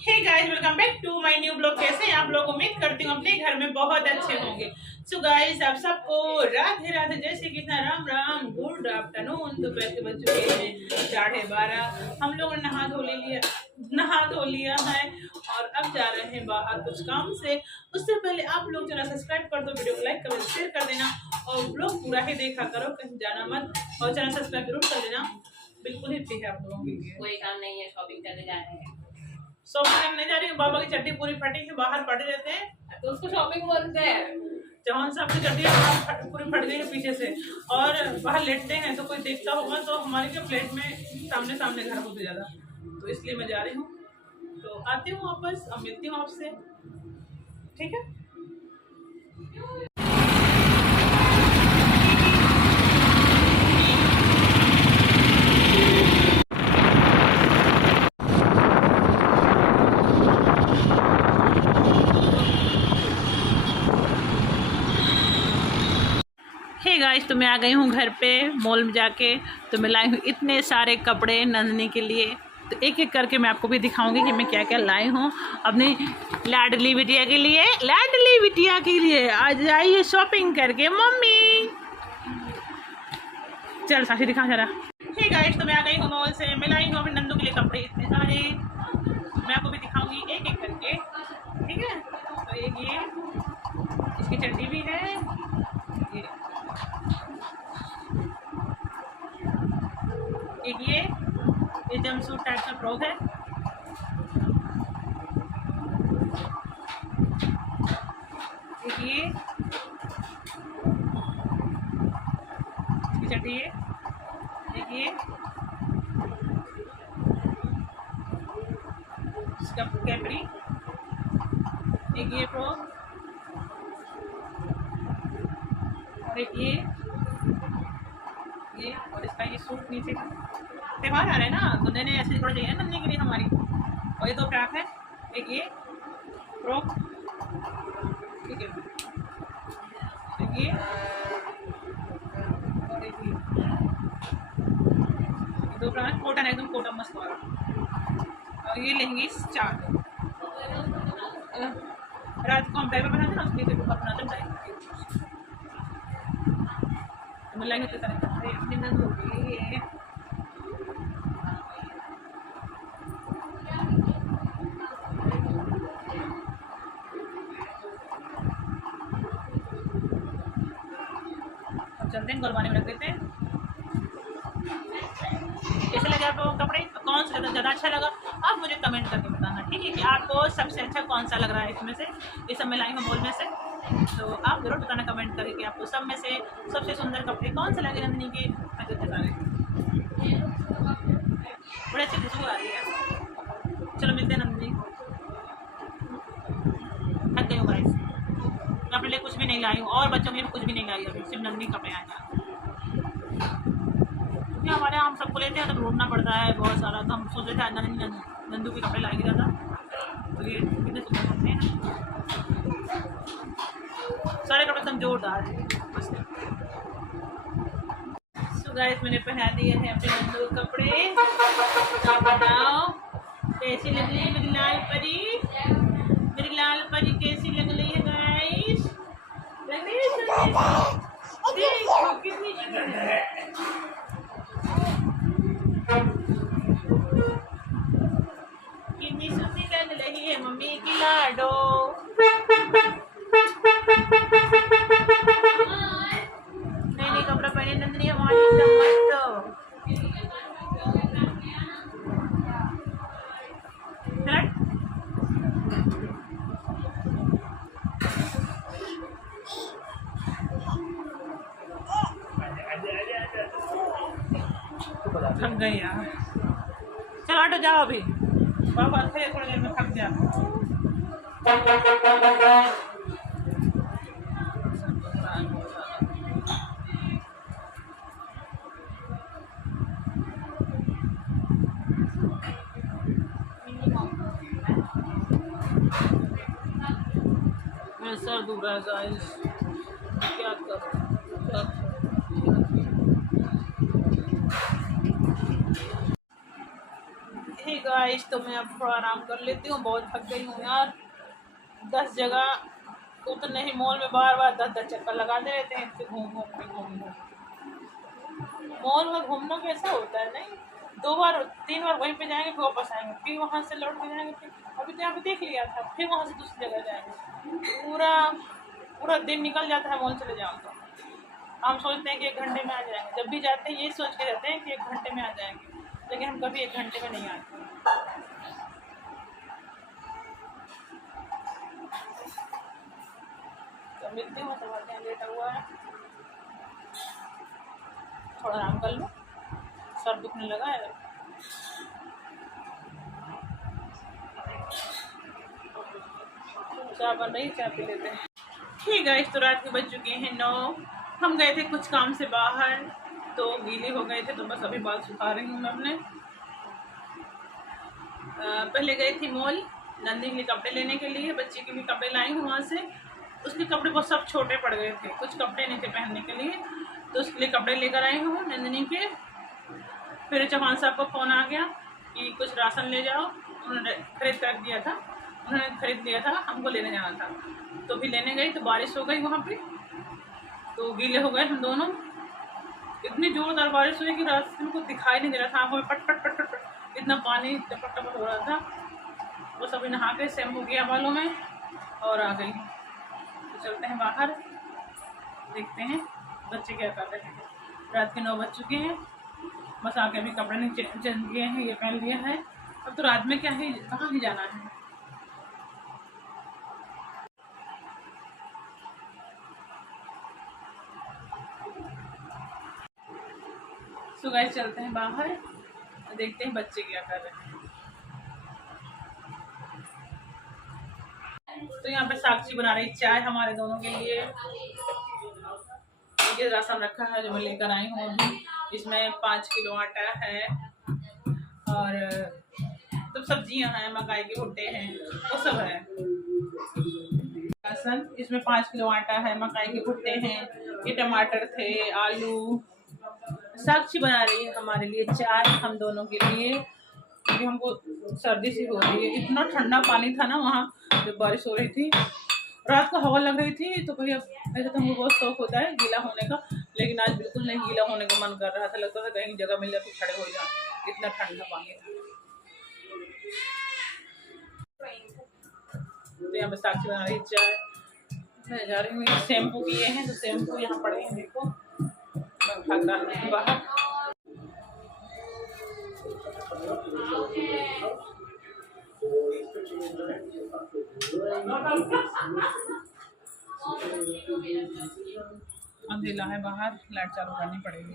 Hey guys, welcome back to my new blog. कैसे हैं आप लोग? उम्मीद करती हूँ अपने घर में बहुत अच्छे होंगे। सो गाइस, आप सबको राधे राधे, जय श्री कृष्ण, राम राम, गुड आफ्टरनून। दोपहर के बज चुके हैं 12:30। हम लोग ने नहा धो लिया है और अब जा रहे हैं बाहर कुछ काम से। उससे पहले आप लोग जरा सब्सक्राइब कर दो, वीडियो को लाइक कमेंट शेयर कर देना और ब्लॉग पूरा ही देखा करो, कहीं जाना मत। और चैनल सब्सक्राइब जरूर कर देना, बिल्कुल ही फ्री है आप लोगों के लिए। कोई काम नहीं है, शॉपिंग करने जा रहे हैं। शॉपिंग करने जा रही हूँ। बाबा की चड्डी पूरी फटी है, बाहर पड़े रहते हैं तो उसको शॉपिंग बोलते हैं। जवान साहब की चड्डी पूरी फट गई है पीछे से, और बाहर लेटते हैं तो कोई देखता होगा तो हमारे के फ्लैट में सामने सामने घर होते ज़्यादा, तो इसलिए मैं जा रही हूँ। तो आती हूँ वापस, अब मिलती हूँ आपसे, ठीक है। गाइस, तो मैं आ गई हूँ घर पे मॉल में जाके। तो मैं लाई हूँ इतने सारे कपड़े नंदनी के लिए, तो एक एक करके मैं आपको भी दिखाऊंगी कि मैं क्या क्या लाई हूँ अपनी लाडली बिटिया के लिए। लाडली बिटिया के लिए आज जाइए शॉपिंग करके मम्मी। चल साक्षी दिखा जरा। हे गाइस, तो मैं आ गई हूँ मॉल से। मैं लाई हूँ अपने नंदू के लिए कपड़े इतने सारे, मैं आपको भी दिखाऊंगी एक एक करके, ठीक है। तो ये इसकी चड्डी भी है, एक ये जंपसूट टाइप का फ्रॉक है, एक ये इसकी चड्डी है, एक ये इसका कैपरी, एक ये फ्रॉक, और एक ये और इसका ये सूट। नीचे त्योहार आ रहे हैं ना, तो नए नए ऐसे थोड़ा चाहिए नन्हे के लिए हमारी। और ये दो फ्रॉक है, एक ये फ्रॉक, ठीक है, एक ये और एक ये दो फ्रॉक कॉटन, एकदम कॉटन मस्त वाला। और ये लेंगे 4। रात को हम टाइप बनाते हैं ना, उसके लिए बनाते हैं टाइप मिलाएंगे तो अपनी नंद होगी ये। चलते हैं गुरबानी में रख देते हैं। कैसे लगे आपको कपड़े? कौन सा ज़्यादा अच्छा लगा आप मुझे कमेंट करके बताना, ठीक है, कि आपको सबसे अच्छा कौन सा लग रहा है इसमें से। ये सब मैं लाई हूँ मॉल में से, तो आप ज़रूर बताना कमेंट करके कि आपको सब में से सबसे सुंदर कपड़े कौन से लगे नंदिनी के। सारे बड़े अच्छी खुशबू आ रही है। चलो मिलते हैं नंदिनी। थक गई हूँ गाइस, मैं अपने लिए कुछ भी नहीं लाई हूँ और बच्चों के लिए कुछ भी नहीं लाई अभी, सिर्फ नंदिनी कपड़े आए हैं। क्योंकि हमारे यहाँ हम सबको लेते हैं तो ढूंढना पड़ता है बहुत सारा, तो हम सोच रहे थे नंदू के कपड़े लाएंगे ज़्यादा। तो ये कितने सुंदर कपड़े हैं, सारे कपड़े एकदम जोरदार है। सो गाइस, मैंने पहना दिए हैं अपने नंदू कपड़े। तो बताओ कैसी लग रही है मेरी लाल परी? मेरी लाल परी कैसी लग रही है गाइस? लग रही है? देखो कितनी सुंदर है। कितनी सुंदर लग रही है मम्मी की लाडो। नई नई कपड़ा पहने नंदिनी हमारी एकदम मस्त। थक गई यार, चलो हटो जाओ अभी, पापा थे थोड़ी देर में थक गया। मैं सर दुख रहा है गाइस, क्या करूं। ठीक है, तो मैं अब थोड़ा आराम कर लेती हूँ, बहुत थक गई हूँ यार। 10 जगह उतने ही मॉल में बार बार 10 चक्कर लगाते रहते हैं, फिर घूम घूम के घूम घूम। मॉल में घूमना कैसा होता है, नहीं 2 बार 3 बार वहीं पे जाएंगे, फिर वापस आएंगे, फिर वहाँ से लौट के जाएंगे, फिर अभी तो यहाँ पे देख लिया था, फिर वहाँ से दूसरी जगह जाएंगे। पूरा पूरा दिन निकल जाता है मॉल चले जाओ तो। हम सोचते हैं कि 1 घंटे में आ जाएंगे, जब भी जाते हैं यही सोच के जाते हैं कि 1 घंटे में आ जाएंगे, लेकिन हम कभी 1 घंटे में नहीं आते। तो मिलती हूँ, सब यहाँ लेटा हुआ है, थोड़ा आराम कर लो, सर दुखने लगा है। चाय बन रही, चाय पी लेते हैं। ठीक है, इस तो रात के बज चुके हैं 9। हम गए थे कुछ काम से बाहर, तो गीले हो गए थे, तो बस अभी बाल सुखा रही हूँ मैं अपने। पहले गई थी मॉल नंदी के लिए कपड़े लेने के लिए, बच्चे के लिए कपड़े लाई हूँ वहाँ से। उसके कपड़े बहुत सब छोटे पड़ गए थे, कुछ कपड़े नहीं थे पहनने के लिए, तो उसके लिए कपड़े लेकर आई हूँ नंदिनी के। फिर चौहान साहब का फ़ोन आ गया कि कुछ राशन ले जाओ, उन्होंने खरीद कर दिया था, उन्होंने खरीद लिया था, हमको लेने जाना था, तो भी लेने गई तो बारिश हो गई वहाँ पे, तो गीले हो गए हम दोनों। इतनी जोरदार बारिश हुई कि रास्ते में कुछ दिखाई नहीं दे रहा था, आँखों में पट पट पट पट पट इतना पानी टपक टपक हो रहा था। वो सभी नहा के शैम्पू किया बालों में और आ गई। तो चलते हैं बाहर, देखते हैं बच्चे क्या कर रहे हैं। रात के 9 बज चुके हैं, बस आके अभी कपड़े नहीं चेंज किए हैं, ये पहन लिया है। अब तो रात में क्या ही कहाँ ही जाना है। सो गाइस चलते हैं बाहर, देखते हैं बच्चे क्या कर रहे हैं। तो यहाँ पे साक्षी बना रही चाय हमारे दोनों के लिए। ये राशन रखा है जो मैं लेकर आई हूँ अभी, इसमें 5 किलो आटा है और तो सब्जियां हैं, मकाई के भुट्टे हैं, वो सब है। राशन इसमें 5 किलो आटा है, मकाई के भुट्टे हैं, ये टमाटर थे, आलू। साक्षी बना रही है हमारे लिए चाय, हम दोनों के लिए, क्योंकि हमको सर्दी सी हो रही है। इतना ठंडा पानी था ना वहाँ जब बारिश हो रही थी, रात को हवा लग रही थी, तो भैया ऐसा तो हमको बहुत शौक होता है गीला होने का, लेकिन आज बिल्कुल नहीं गीला होने का मन कर रहा था। लगता था कहीं जगह मिल जाए तो खड़े हो जाए, इतना ठंडा पानी था। तो यहाँ पे साक्षी बना रही चाय, मैं जा रही हूँ। शैम्पू किए हैं तो शैम्पू यहाँ पड़े हैं, देखो मैं उठा कर डाल रही हूँ बाहर। अंधेला है बाहर, लाइट चालू करनी पड़ेगी।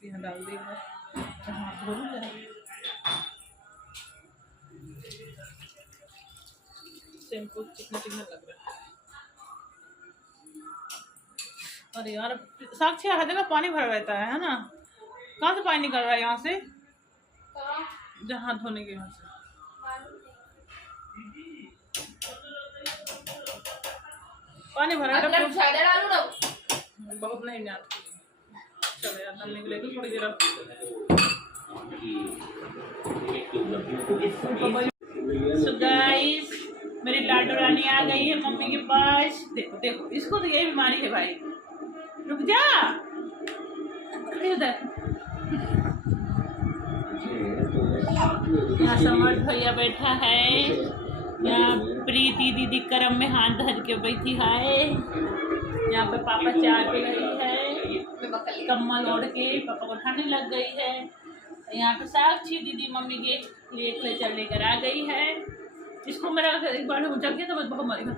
यहाँ डाल दी है, हाथ धो लूं जरा। शैम्पू चिकना चिकना लग रहा है। अरे यार साक्षी हर जगह पानी भरा रहता है ना, कहाँ से पानी निकल रहा है? यहाँ से जहाँ धोने के वहाँ से। पानी भरा है बहुत नहीं जाती। चलो यार डालने के लिए तो थोड़ी देर। So guys, मेरी लाडो रानी आ गई है मम्मी के पास। देखो देखो, इसको तो यही बीमारी है भाई। रुक जा, खड़ी उधर। यहाँ समर्थ भैया बैठा है, यहाँ प्रीति दीदी करम में हाथ धर के बैठी है। यहाँ पे पापा चाय पी रही है, कम्बल ओढ़ के पापा को ठंड लग गई है। यहाँ पे साक्षी दीदी मम्मी के लिए क्लेचर लेकर आ गई है। इसको मेरा एक बार जग गया तो बस बहुत मरेगा,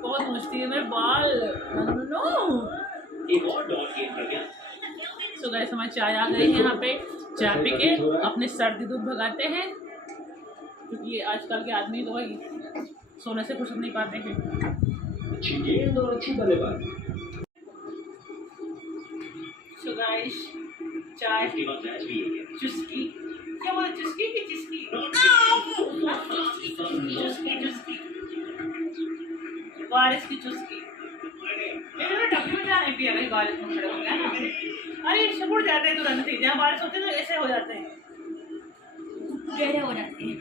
बहुत मुश्किल है मेरे बाल। सो गाइस हमारी चाय आ गई है। यहाँ पे चाय पी के अपने सर्दी दूध भगाते हैं, क्योंकि आजकल के आदमी तो वही सोने से फुर्सत नहीं पाते हैं। सो गाइस चाय चुस्की, क्या बोले चुस्की की चुस्की, चुस्की चुस्की, बारिश की चुस्की। मेरे डब्बी में जाने भी अगर बारिश में खड़े हो गया ना, अरे सिकुड़ जाते हैं तुरंत ही, जहाँ बारिश होती है तो ऐसे हो जाते हैं, टेढ़े हो जाते हैं।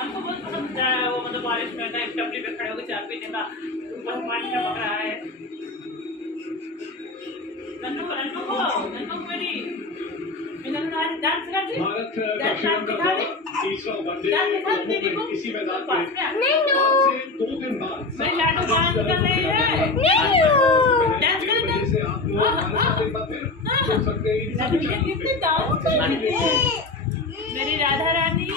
हमको बहुत पसंद है वो, मतलब बारिश में ना एक टपली पे खड़े होकर चाय पीने का, ऊपर पानी टपक रहा है। नन्नू नन्नू मेरी नन्नू आज डांस कर दी, डांस दिखा दी, डांस दिखा दीदी को पास में। मेरी लाडू डांस कर रही है, डांस कर कितने डांस कर रही है मेरी राधा रानी।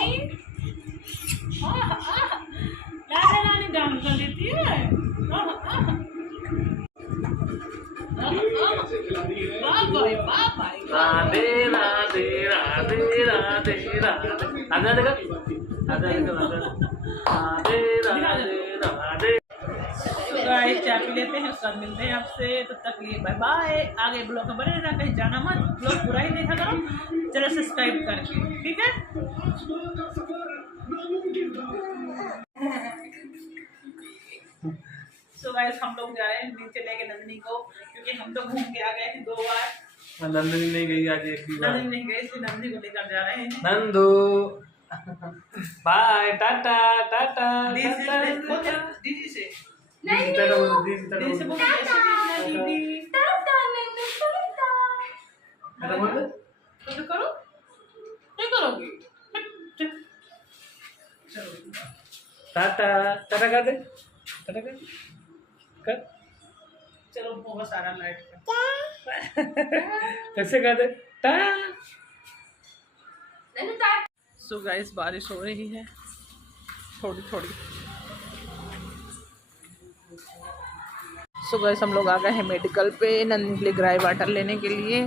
राधा रानी डांस कर लेती है। राधे राधे राधे राधे राधे आधा देखा आधा देखा राधे राधे राधे। गाइस चाय पी लेते हैं, उसके बाद मिलते हैं आपसे, तब तक लिए बाय बाय। आगे ब्लॉग में बने रहना, कहीं जाना मत, ब्लॉग पूरा ही देखा करो, चलो सब्सक्राइब करके, ठीक है। सो गाइस हम लोग जा रहे हैं नीचे लेके नंदिनी को, क्योंकि हम लोग घूम के आ गए हैं 2 बार। नंदनी नहीं गई आज एक भी बार। नंदिनी नहीं गई, इसलिए नंदिनी को लेकर जा रहे हैं। नंदू बाय टाटा टाटा दीदी से टाटा। दीदी से दीदी टाटा बोलो, दीदी टाटा दीदी से बोलो। बोलो कैसे मिलना दीदी, टाटा बोलो। तो करो, क्या करोगी, चलो टाटा टाटा कर दे, टाटा कर कर चलो होगा सारा लाइट का। कैसे कर दे टा। सो गाइस बारिश हो रही है थोड़ी थोड़ी। सो गाइस हम लोग आ गए हैं मेडिकल पे नंदिनी के लिए ग्राई वाटर लेने के लिए।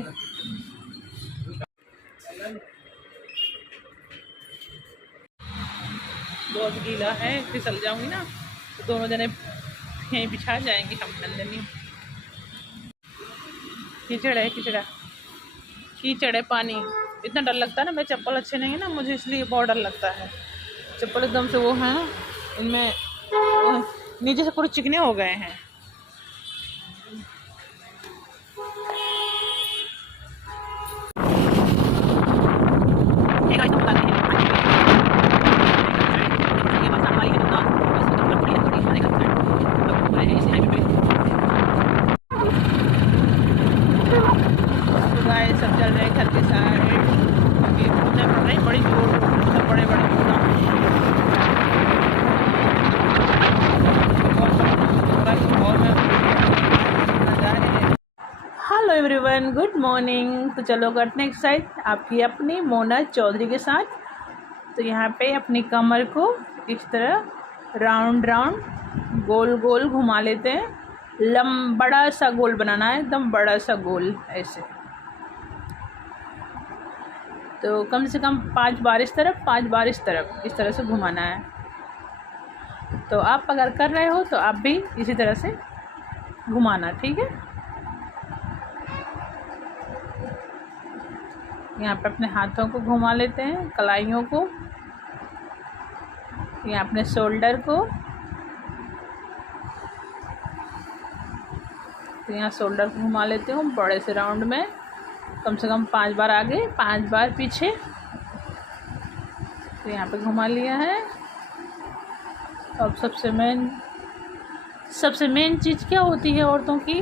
बहुत गीला है, फिसल जाऊंगी ना तो दोनों जने यहीं बिछा जाएंगे हम। नंदिनी कीचड़ है, कीचड़ है, पानी इतना डर लगता है ना, मेरे चप्पल अच्छे नहीं है ना, मुझे इसलिए बहुत डर लगता है। चप्पल एकदम से वो है ना, इनमें नीचे से पूरे चिकने हो गए हैं। सब चल रहे हैं घर के साइड, क्योंकि पूजा पड़ रही बड़ी जोर, सब बड़े बड़े हेलो एवरीवन, गुड मॉर्निंग। तो चलो करते हैं एक्सरसाइज आपकी अपनी मोना चौधरी के साथ। तो यहाँ पे अपनी कमर को इस तरह राउंड राउंड गोल गोल घुमा लेते हैं। बड़ा सा गोल बनाना है, एकदम बड़ा सा गोल ऐसे। तो कम से कम 5 बार इस तरफ, 5 बार इस तरफ, इस तरह से घुमाना है। तो आप अगर कर रहे हो तो आप भी इसी तरह से घुमाना, ठीक है। यहाँ पे अपने हाथों को घुमा लेते हैं, कलाइयों को, यहाँ अपने शोल्डर को, तो यहाँ शोल्डर को घुमा लेते हूँ बड़े से राउंड में, कम से कम 5 बार आगे, 5 बार पीछे। तो यहाँ पे घुमा लिया है। अब सबसे मेन चीज़ क्या होती है औरतों की,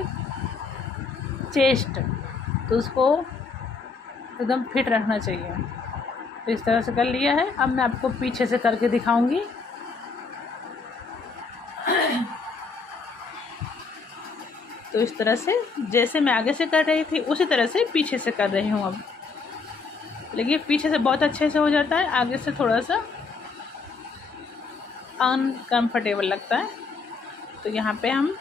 चेस्ट। तो उसको एकदम फिट रखना चाहिए। तो इस तरह से कर लिया है। अब मैं आपको पीछे से करके दिखाऊंगी। तो इस तरह से जैसे मैं आगे से कर रही थी उसी तरह से पीछे से कर रही हूँ अब। लेकिन पीछे से बहुत अच्छे से हो जाता है, आगे से थोड़ा सा अनकंफर्टेबल लगता है। तो यहाँ पे हम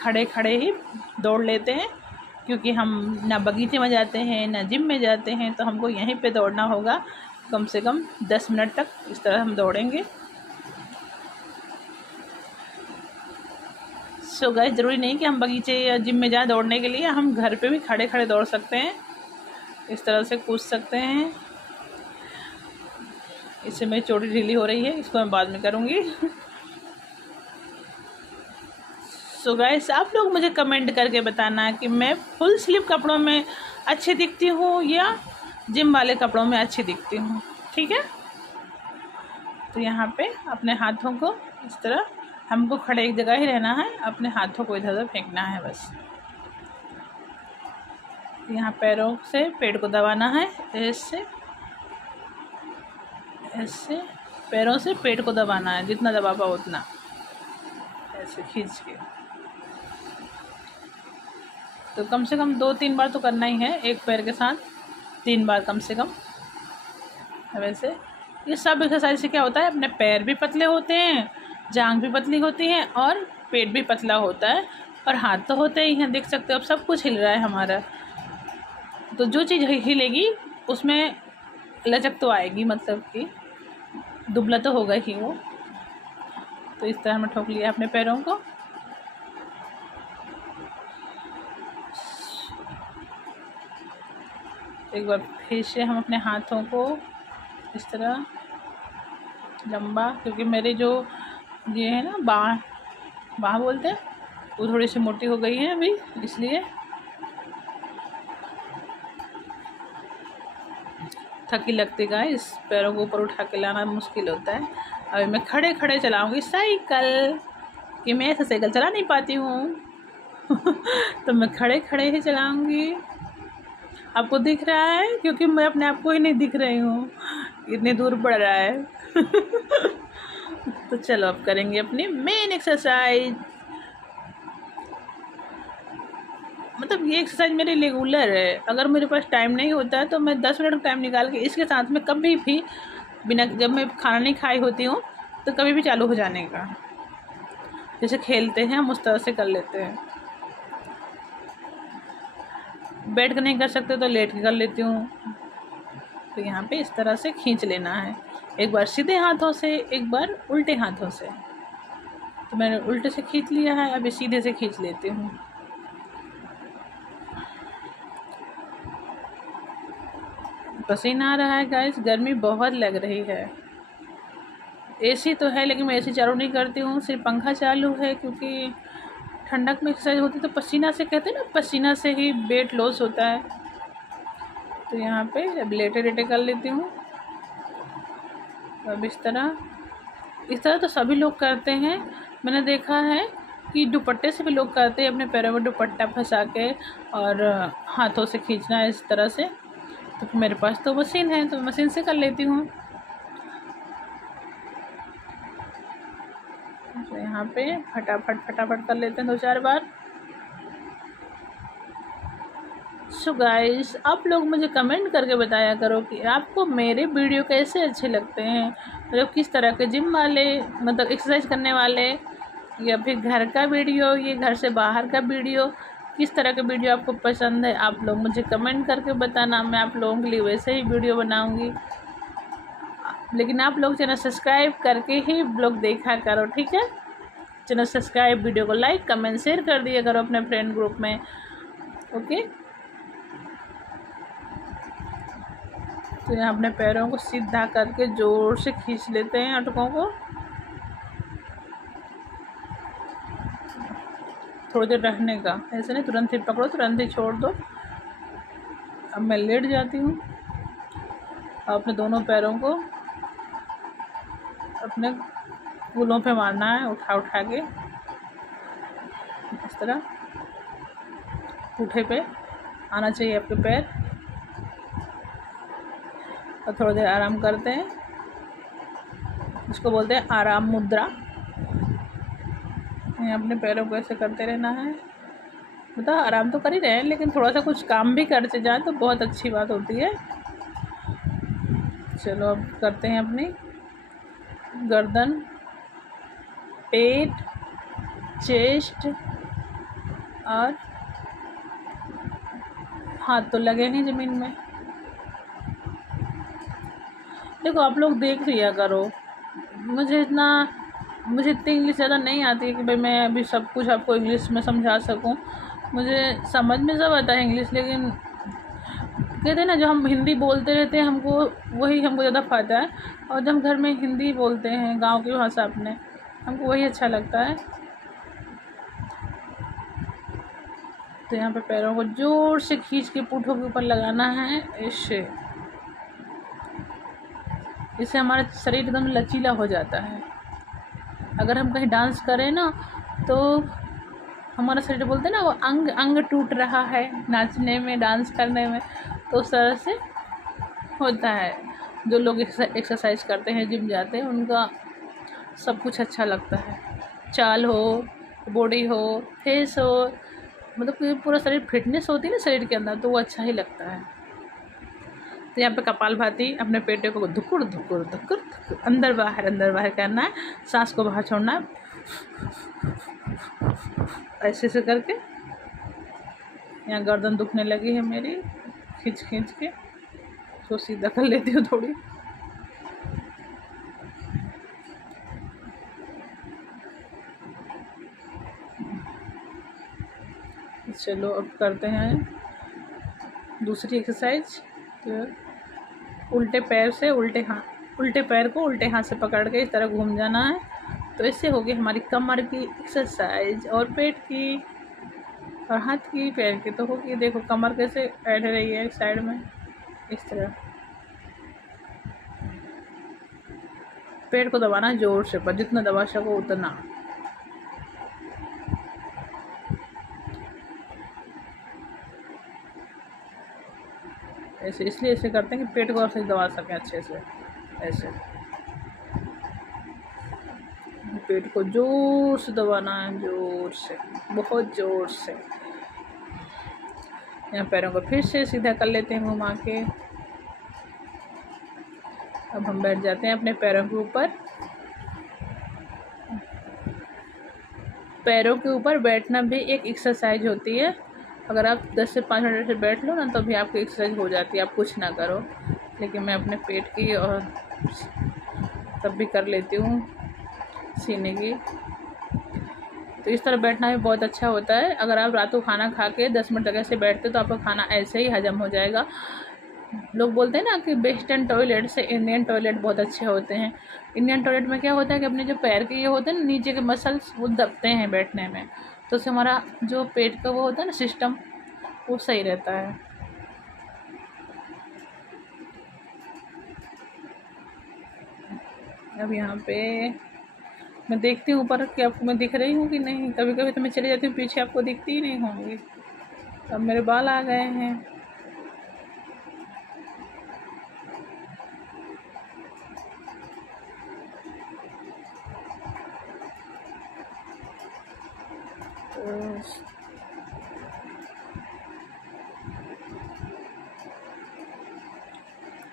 खड़े खड़े ही दौड़ लेते हैं, क्योंकि हम ना बगीचे में जाते हैं ना जिम में जाते हैं, तो हमको यहीं पे दौड़ना होगा। कम से कम 10 मिनट तक इस तरह हम दौड़ेंगे। सो गाइस ज़रूरी नहीं कि हम बगीचे या जिम में जाएं दौड़ने के लिए, हम घर पे भी खड़े खड़े दौड़ सकते हैं, इस तरह से कूद सकते हैं। इससे मेरी चोटी ढीली हो रही है, इसको मैं बाद में करूँगी। सो गाइस आप लोग मुझे कमेंट करके बताना कि मैं फुल स्लीव कपड़ों में अच्छी दिखती हूँ या जिम वाले कपड़ों में अच्छी दिखती हूँ, ठीक है। तो यहाँ पे अपने हाथों को इस तरह, हमको खड़े एक जगह ही रहना है, अपने हाथों को इधर उधर फेंकना है बस। यहाँ पैरों से पेट को दबाना है, ऐसे ऐसे पैरों से पेट को दबाना है, जितना दबा पाओ उतना, ऐसे खींच के। तो कम से कम 2-3 बार तो करना ही है, एक पैर के साथ 3 बार कम से कम। वैसे ये सब एक्सरसाइज से क्या होता है, अपने पैर भी पतले होते हैं, जांघ भी पतली होती है और पेट भी पतला होता है, और हाथ तो होते ही हैं, देख सकते हो अब सब कुछ हिल रहा है हमारा। तो जो चीज़ हिलेगी उसमें लचक तो आएगी, मतलब कि दुबला तो होगा ही वो। तो इस तरह हमने ठोक लिया अपने पैरों को। एक बार फिर से हम अपने हाथों को इस तरह लंबा, क्योंकि मेरे जो ये है ना बाँह बोलते हैं, वो थोड़ी सी मोटी हो गई है अभी, इसलिए थकी लगती गाइस, पैरों को ऊपर उठा के लाना मुश्किल होता है। अभी मैं खड़े खड़े चलाऊंगी साइकिल, कि मैं ऐसे साइकिल चला नहीं पाती हूँ। तो मैं खड़े खड़े ही चलाऊंगी। आपको दिख रहा है, क्योंकि मैं अपने आप को ही नहीं दिख रही हूँ, इतनी दूर पड़ रहा है। तो चलो अब करेंगे अपनी मेन एक्सरसाइज। मतलब ये एक्सरसाइज मेरी रेगुलर है, अगर मेरे पास टाइम नहीं होता है तो मैं 10 मिनट टाइम निकाल के इसके साथ में कभी भी बिना, जब मैं खाना नहीं खाई होती हूँ तो कभी भी चालू हो जाने का। जैसे खेलते हैं हम उस तरह से कर लेते हैं। बैठ कर नहीं कर सकते तो लेट के कर लेती हूँ। तो यहाँ पे इस तरह से खींच लेना है, एक बार सीधे हाथों से, एक बार उल्टे हाथों से। तो मैंने उल्टे से खींच लिया है, अभी सीधे से खींच लेती हूँ। पसीना आ रहा है गाइस, गर्मी बहुत लग रही है। एसी तो है लेकिन मैं एसी चालू नहीं करती हूँ, सिर्फ पंखा चालू है, क्योंकि ठंडक में एक्सरसाइज होती है तो पसीना से, कहते हैं ना, पसीना से ही वेट लॉस होता है। तो यहाँ पे अब लेटे लेटे कर लेती हूँ। अब इस तरह तो सभी लोग करते हैं, मैंने देखा है कि दुपट्टे से भी लोग करते हैं, अपने पैरों में दुपट्टा फंसा के और हाथों से खींचना है इस तरह से। तो मेरे पास तो मशीन है, तो मशीन से कर लेती हूँ। तो यहाँ पे फटाफट कर लेते हैं 2-4 बार। सो गाइस आप लोग मुझे कमेंट करके बताया करो कि आपको मेरे वीडियो कैसे अच्छे लगते हैं, मतलब किस तरह के, जिम वाले, मतलब एक्सरसाइज करने वाले, या फिर घर का वीडियो, ये घर से बाहर का वीडियो, किस तरह के वीडियो आपको पसंद है। आप लोग मुझे कमेंट करके बताना, मैं आप लोगों के लिए वैसे ही वीडियो बनाऊंगी। लेकिन आप लोग चैनल सब्सक्राइब करके ही ब्लॉग देखा करो, ठीक है। चैनल सब्सक्राइब, वीडियो को लाइक कमेंट शेयर कर दिया करो अपने फ्रेंड ग्रुप में, ओके। तो यहाँ अपने पैरों को सीधा करके जोर से खींच लेते हैं अटकों को। थोड़ी देर रखने का, ऐसे नहीं तुरंत ही पकड़ो, तुरंत ही छोड़ दो। अब मैं लेट जाती हूँ और अपने दोनों पैरों को अपने कूल्हों पे मारना है, उठा के इस तरह पुट्ठे पे आना चाहिए आपके पैर। और थोड़ी देर आराम करते हैं, इसको बोलते हैं आराम मुद्रा। अपने पैरों को ऐसे करते रहना है, मतलब आराम तो कर ही रहे हैं लेकिन थोड़ा सा कुछ काम भी करते जाए तो बहुत अच्छी बात होती है। चलो अब करते हैं अपनी गर्दन, पेट, चेस्ट, और हाथ तो लगे नहीं ज़मीन में। देखो आप लोग देख लिया करो, मुझे इतना मुझे इतनी इंग्लिश ज़्यादा नहीं आती है कि भाई मैं अभी सब कुछ आपको इंग्लिश में समझा सकूं। मुझे समझ में सब आता है इंग्लिश, लेकिन कहते हैं ना जो हम हिंदी बोलते रहते हैं हमको वही हमको ज़्यादा फायदा है, और जब हम घर में हिंदी बोलते हैं गांव की भाषा अपने, हमको वही अच्छा लगता है। तो यहाँ पे पैरों को जोर से खींच के पुंठों के ऊपर लगाना है इससे हमारा शरीर एकदम लचीला हो जाता है। अगर हम कहीं डांस करें ना तो हमारा शरीर बोलते हैं ना वो अंग अंग टूट रहा है नाचने में, डांस करने में, तो उस तरह से होता है। जो लोग एक्सरसाइज करते हैं, जिम जाते हैं, उनका सब कुछ अच्छा लगता है। चाल हो, बॉडी हो, फेस हो, मतलब कि पूरा शरीर फिटनेस होती है ना शरीर के अंदर, तो वो अच्छा ही लगता है। तो यहाँ पे कपालभाति अपने पेट को धुकुर धुकुर धुकुर धुकुर अंदर बाहर करना है, सांस को बाहर छोड़ना है, ऐसे से करके। यहाँ गर्दन दुखने लगी है मेरी, खींच खींच के तो सीधा कर लेती हूँ थोड़ी। चलो अब करते हैं दूसरी एक्सरसाइज। तो उल्टे पैर से उल्टे पैर को उल्टे हाथ से पकड़ के इस तरह घूम जाना है। तो इससे होगी हमारी कमर की एक्सरसाइज, और पेट की, और हाथ की, पैर की तो होगी। देखो कमर कैसे बैठ रही है साइड में, इस तरह। पेट को दबाना जोर से, पर जितना दबा सको उतना। ऐसे इसलिए ऐसे करते हैं कि पेट को ऐसे दबा सकें अच्छे से। ऐसे पेट को जोर से दबाना है, जोर से, बहुत जोर से। यहाँ पैरों को फिर से सीधा कर लेते हैं घुमा के। अब हम बैठ जाते हैं अपने पैरों के ऊपर। पैरों के ऊपर बैठना भी एक एक्सरसाइज होती है। अगर आप 10 से 5 मिनट से बैठ लो ना, तो भी आपकी एक्सरसाइज हो जाती है, आप कुछ ना करो। लेकिन मैं अपने पेट की और तब भी कर लेती हूँ सीने की। तो इस तरह बैठना भी बहुत अच्छा होता है। अगर आप रात को खाना खा के 10 मिनट तक ऐसे बैठते तो आपका खाना ऐसे ही हजम हो जाएगा। लोग बोलते हैं ना कि वेस्टर्न टॉयलेट से इंडियन टॉयलेट बहुत अच्छे होते हैं। इंडियन टॉयलेट में क्या होता है कि अपने जो पैर के ये होते हैं ना नीचे के मसल्स, वो दबते हैं बैठने में, तो उससे हमारा जो पेट का वो होता है ना सिस्टम, वो सही रहता है। अब यहाँ पे मैं देखती हूँ ऊपर कि आपको मैं दिख रही हूँ कि नहीं। कभी कभी तो मैं चली जाती हूँ पीछे, आपको दिखती ही नहीं होंगी। अब मेरे बाल आ गए हैं।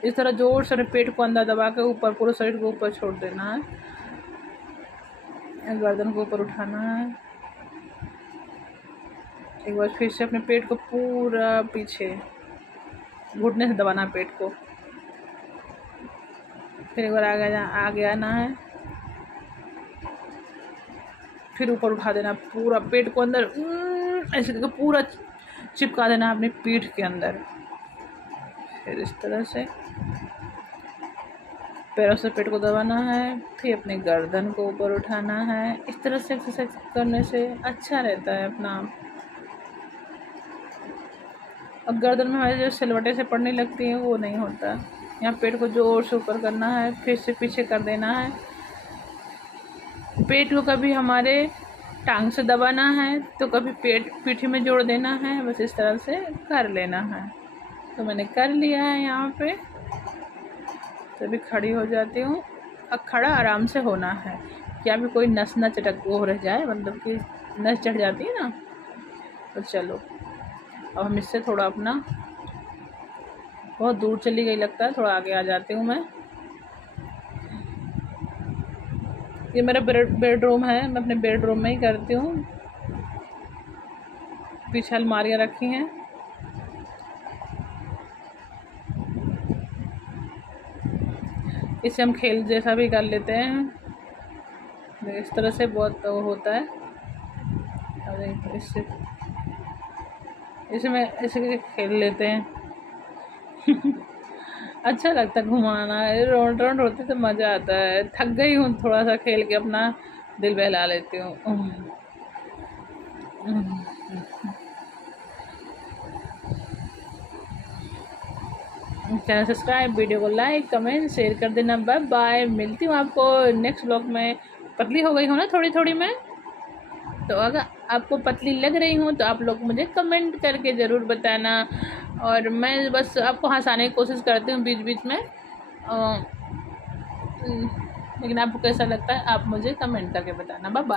इस तरह जोर से पेट को अंदर दबा के ऊपर पूरे शरीर को ऊपर छोड़ देना है। गर्दन को ऊपर उठाना है। एक बार फिर से अपने पेट को पूरा पीछे घुटने से दबाना है पेट को। फिर एक बार आगे आना है, फिर ऊपर उठा देना पूरा पेट को अंदर, ऐसे करके पूरा चिपका देना अपनी पीठ के अंदर। फिर इस तरह से पैरों से पेट को दबाना है, फिर अपने गर्दन को ऊपर उठाना है। इस तरह से एक्सरसाइज करने से अच्छा रहता है अपना। अब गर्दन में हमारे जो सिलवटें से पड़ने लगती हैं वो नहीं होता। यहाँ पेट को जोर से ऊपर करना है, फिर से पीछे कर देना है। पेट को कभी हमारे टांग से दबाना है तो कभी पीठी में जोड़ देना है। बस इस तरह से कर लेना है। तो मैंने कर लिया है यहाँ पे। तभी खड़ी हो जाती हूँ। अब खड़ा आराम से होना है, क्या भी कोई नस न चटक वो रह जाए, मतलब कि नस चढ़ जाती है ना। तो चलो अब हम इससे थोड़ा अपना, बहुत दूर चली गई लगता है, थोड़ा आगे आ जाती हूँ मैं। ये मेरा बेडरूम है, मैं अपने बेडरूम में ही करती हूँ। पीछे अलमारियाँ रखी हैं। इसे हम खेल जैसा भी कर लेते हैं। इस तरह से बहुत वो होता है। और इससे इसमें ऐसे खेल लेते हैं। अच्छा लगता है घुमाना, राउंड राउंड होते तो मज़ा आता है। थक गई हूँ, थोड़ा सा खेल के अपना दिल बहला लेती हूँ। चैनल सब्सक्राइब, वीडियो को लाइक कमेंट शेयर कर देना। बाय बाय, मिलती हूँ आपको नेक्स्ट व्लॉग में। पतली हो गई हूँ ना थोड़ी थोड़ी मैं, तो अगर आपको पतली लग रही हूँ तो आप लोग मुझे कमेंट करके ज़रूर बताना। और मैं बस आपको हंसाने की कोशिश करती हूँ बीच बीच में, लेकिन आपको कैसा लगता है आप मुझे कमेंट करके बताना। Bye bye.